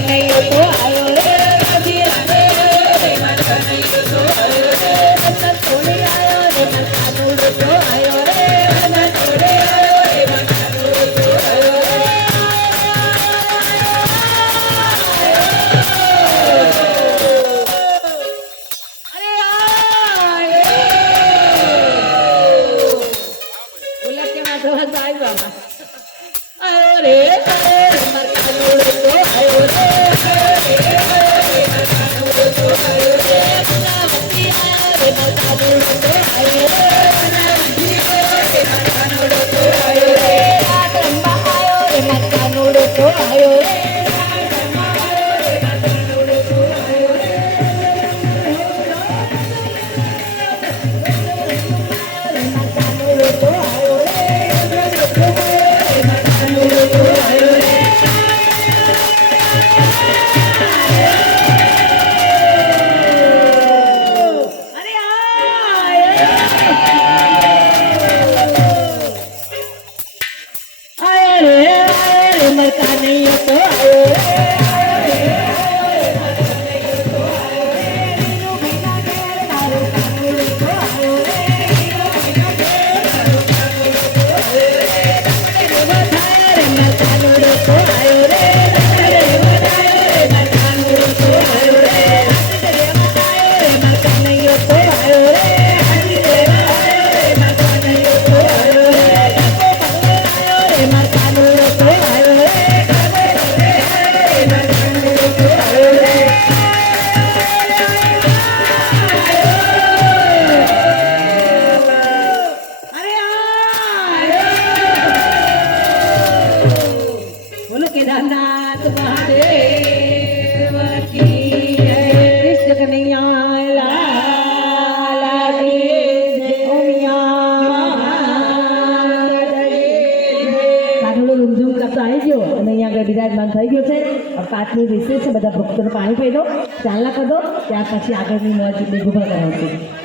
કનૈયો તો આયો રે મારી રાધે મારો કનૈયો તો આયો રે રતન તોડે આયો રે મારો કાનુડો તો આયો રે રતન તોડે આયો રે મારો કાનુડો તો આયો રે બિરાજમાન થઈ ગયો છે. પાંચમી વિશે છે, બધા ભક્તોને પાણી પી દો, ચાલના કરી દો, ત્યાર પછી આગળની મોજ ઉભા કરાવશું.